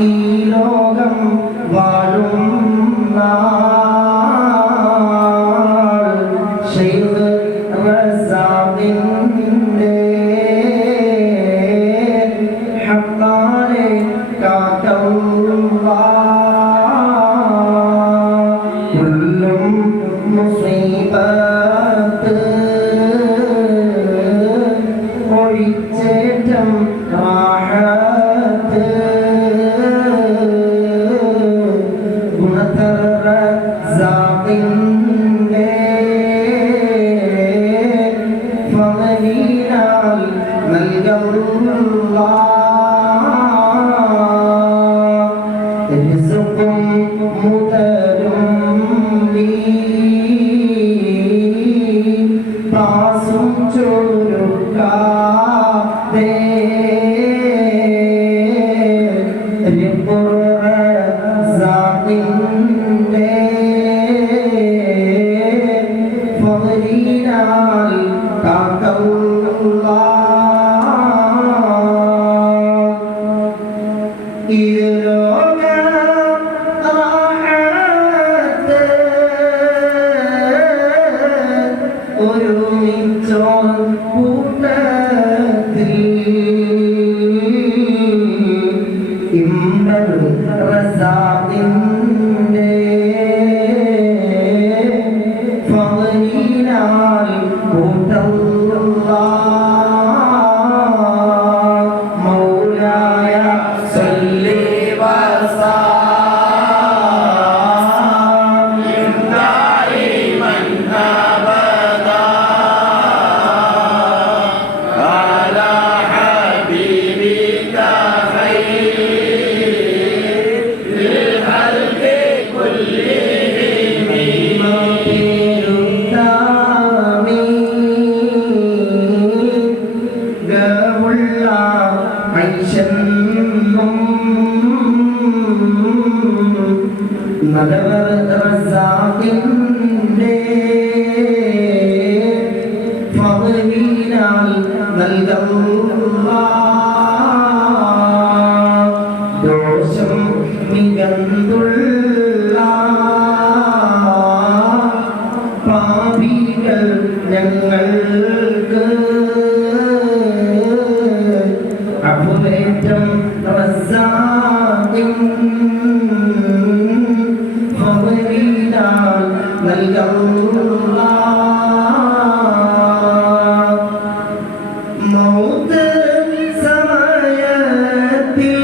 ഈ ലോകം വാഴും ശൈഖ് റസാഖിന്റെ ഹഖാനെ കാക്കല്ലാഹ് കുല്ലും മുസീബത്ത് ഒഴിച്ചേറ്റം റാഹത്ത് ഗുണതർ റസാഖിന്റെ ഫളലിനാൽ നൽകല്ലാഹ് റിസ്ഖും മുതരും പാസും ചുരുക്കാതെ റസാഖിന്റെ ഫളലിനാൽ കാക്കല്ലാഹ് ഒരുമിച്ചോൻ കൂട്ടത്തിൽ ഇമ്പൽ റസാഖിന്റെ ഫളലിനാൽ കൂട്ടല്ലാഹ് മൗലായ സല്ലി റസാഖിന്റെ ഫളലിനാൽ നൽകല്ലാഹ് ദോഷം മികന്തുള്ള പാപികൾ ഞങ്ങൾക്ക് അപുവേറ്റം റസാഖിൻ ഫളലിനാൽ നൽകല്ലാഹ് മൗത്ത് സമയത്തിൽ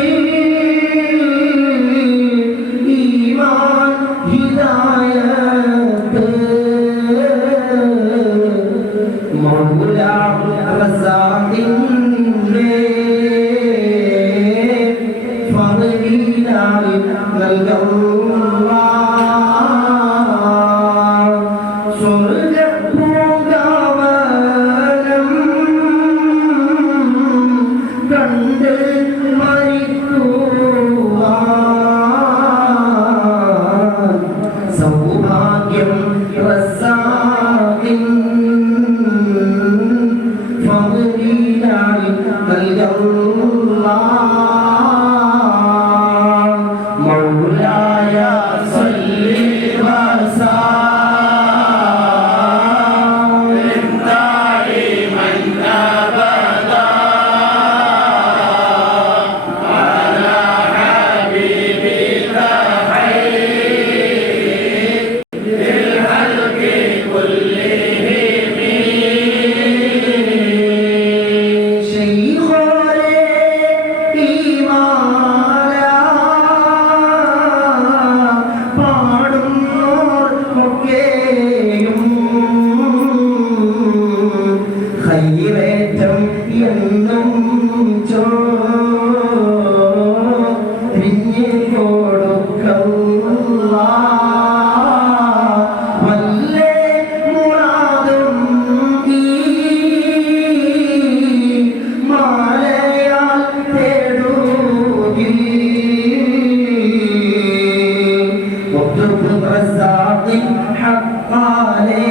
ഈമാൻ ഹിദായത്ത് മൗല റസാഖിന്റെ ഫളലിനാൽ നൽകല്ലാഹ് കണ്ട് മരിക്കുവാൻ സൗഭാഗ്യം റസാഖിൻ ഫളലിനാൽ നൽകല്ലാഹ് മൗലായ സല്ലി ഖൈറേറ്റം എന്നും ചൊരിഞ്ഞ് കൊടുക്കല്ലാഹ് വല്ലേ മുറാദും ഈ മാലയാൽ തേടുകിൽ റസാഖിൻ ഹഖാലേ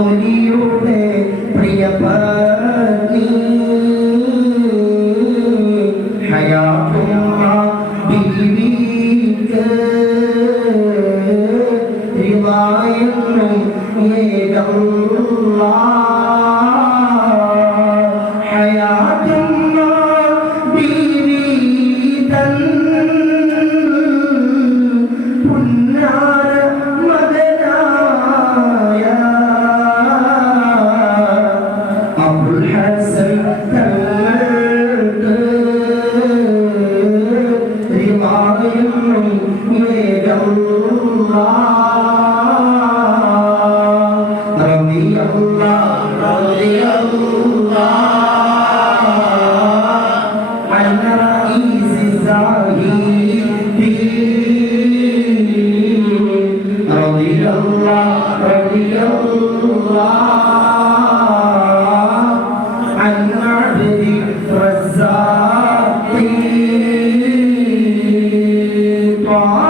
ഒലിയുടെ പ്രിയപത്നി ഹയാത്തുമ്മ ബീവിക്ക് റിവായെന്നും ഏകല്ലാ ഹയാത്തുമ്മ ബീവി തൻ പുന്നാര മദനായ അബുൽ ഹസൻ തങ്ങൾക്ക് റിവായെന്നും ഏകല്ലാ Allah